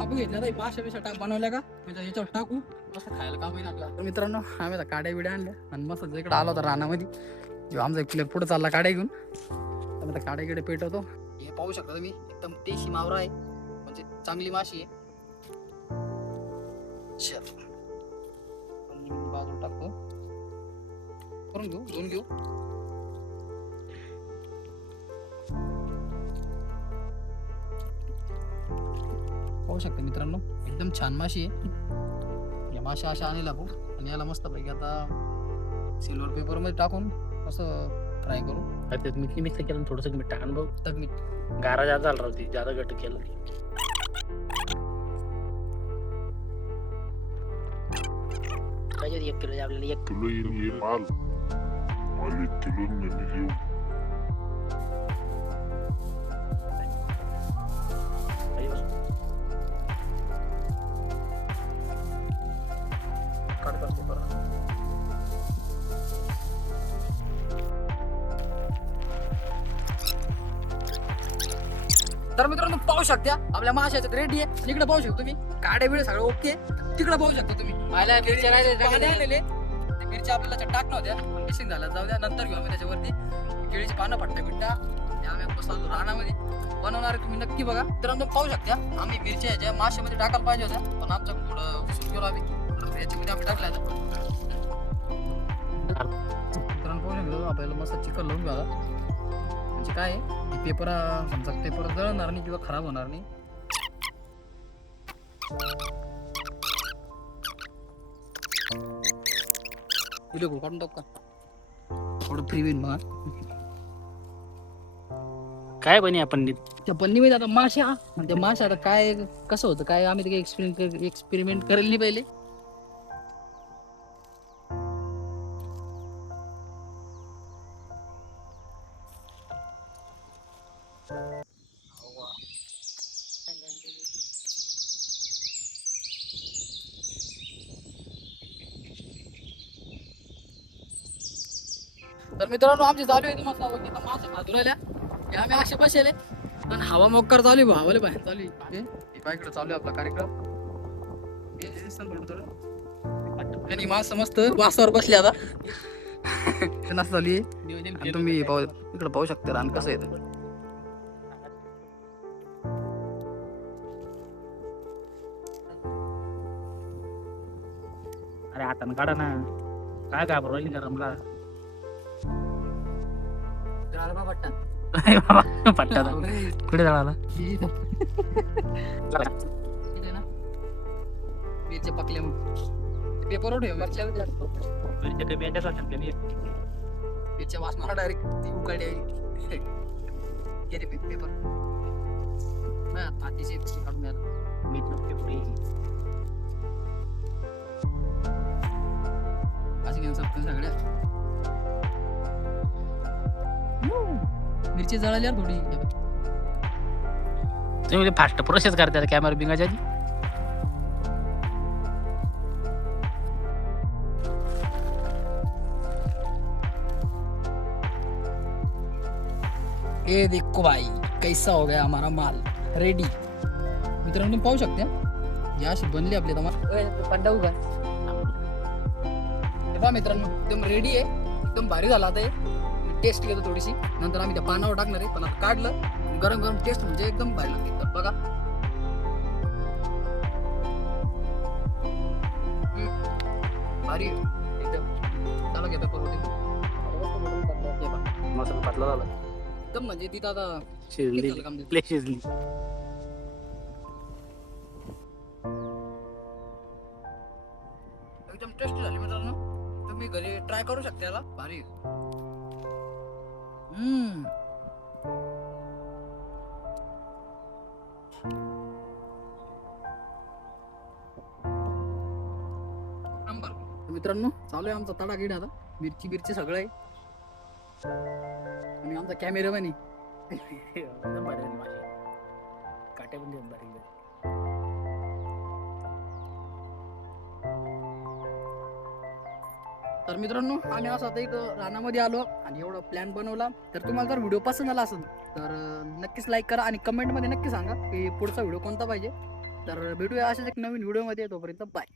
आपण घेतल्या तर पाचशे पैसे टाक बनवल्या का म्हणजे याच्यावर टाकू मस्त खायला काम येईल आपला. तर मित्रांनो आम्ही आता काड्या बिड्या आणल्या आणि मस्त इकडे आलो होता रानामध्ये जेव्हा आमचा एक प्लेअर पुढे चालला काड्या घेऊन तर आता काड्याकडे पेटवतो. हे पाहू शकता तुम्ही एकदम देशी मावरा आहे म्हणजे चांगली माशी आहे. बाजू टाकतो करून घेऊ धुवून घेऊ. पाहू शकता मित्रांनो एकदम छान माशी आहे. या माशा अशा आणल्या आपण आणि याला मस्त पैकी आता सिल्वर पेपर मध्ये टाकून असं फ्राय करू. त्यात मीठ मिक्स केलं थोडंसं मीठ टाकून बघ तर मीठ गारा जास्त झाला होती जादा घट केलं. पाहिजे 1 किलो आपल्याला 1 किलो ये माल माल 1 किलो में ये तर मित्रांनो पाहू शकता आपल्या माशाचं रेडी आहे. इकडे पाहू शकतो तुम्ही काड्या बिडे सगळं ओके. तिकडे पाहू शकता तुम्ही मिरच्या आणलेले ते मिरच्या आपल्याला टाकणं होत्या पण मिसिंग झाल्या जाऊ द्या नंतर घेऊ आम्ही त्याच्यावरती केळीची पानं फट्टा बिट्टा आम्ही बसलो रानामध्ये बनवणार तुम्ही नक्की बघा. मित्रांनो पाहू शकता आम्ही मिरच्या ह्याच्या माशामध्ये टाकायला पाहिजे होत्या पण आमच्याकडून थोडं विसरून गेलो आम्ही याच्यामध्ये आम्ही टाकल्या मित्रांनो पाहू शकतो आपल्याला मस्त चिकन लावून घ्यावा म्हणजे काय पेपर समजा पेपर जळणार नाही किंवा खराब होणार नाही. व्हिडिओ काढून टाक का थोडं फ्री होईल मग. काय बनी आपण त्या पन्नीमध्ये आता माशा त्या माशा आता काय कसं होतं काय आम्ही ते एक्सपेरिमेंट करेल नाही पहिले. तर मित्रांनो आमची चालू आहे मस्त मासे भाजून राहिल्या हे आम्ही असे बसेले पण हवा मोक्कार चालू आहे हवाले बाहेर चालू आहे. इकडे चालू आहे आपला कार्यक्रम. आणि मास मस्त वासावर बसले आता नसं झाली तुम्ही इकडे पाहू शकता रान कसं येतं. अरे हातानं काढा ना काय घाबरू राहिली गरमला पट्टा कुठे जाळाला मिरच्या पकल्या पेपर ठेव मिरच्या वास मला डायरेक्ट ती उकाळली पेपर अतिशय काढून मीठ नसते पुढे असे घेऊन सगळ्या मिरची जळाली यार थोडी. तुम्ही फास्ट प्रोसेस करता कॅमेरा बिंगाच्या आधी. ये देखो भाई कैसा हो गया हमारा माल रेडी. मित्रांनो तुम्ही पाहू शकता या अशी बनली आपली पहा मित्रांनो एकदम रेडी आहे एकदम भारी झाला आता. टेस्ट घेतो थोडीशी नंतर आम्ही त्या पानावर टाकणार आहे पण आता काढलं गरम गरम टेस्ट म्हणजे एकदम भारी लागते. तर बघा भारी एकदम त्याला घ्या पेपर मसाला पातला झाला एकदम म्हणजे तिथं आता शिजली प्ले शिजली. एकदम टेस्ट झाली मित्रांनो तुम्ही घरी ट्राय करू शकता याला भारी. मित्रांनो चालू आहे आमचा तडा गिड आता मिरची बिरची सगळं आहे आणि आमचा कॅमेरामॅन काटे पण देऊन बारीक तर मित्रांनो आम्ही असं आता एक रानामध्ये आलो आणि एवढा प्लॅन बनवला. तर तुम्हाला जर व्हिडिओ पसंत आला असेल तर नक्कीच लाईक करा आणि कमेंटमध्ये नक्की सांगा की पुढचा व्हिडिओ कोणता पाहिजे. तर भेटूया अशाच एक नवीन व्हिडिओ मध्ये, तोपर्यंत बाय.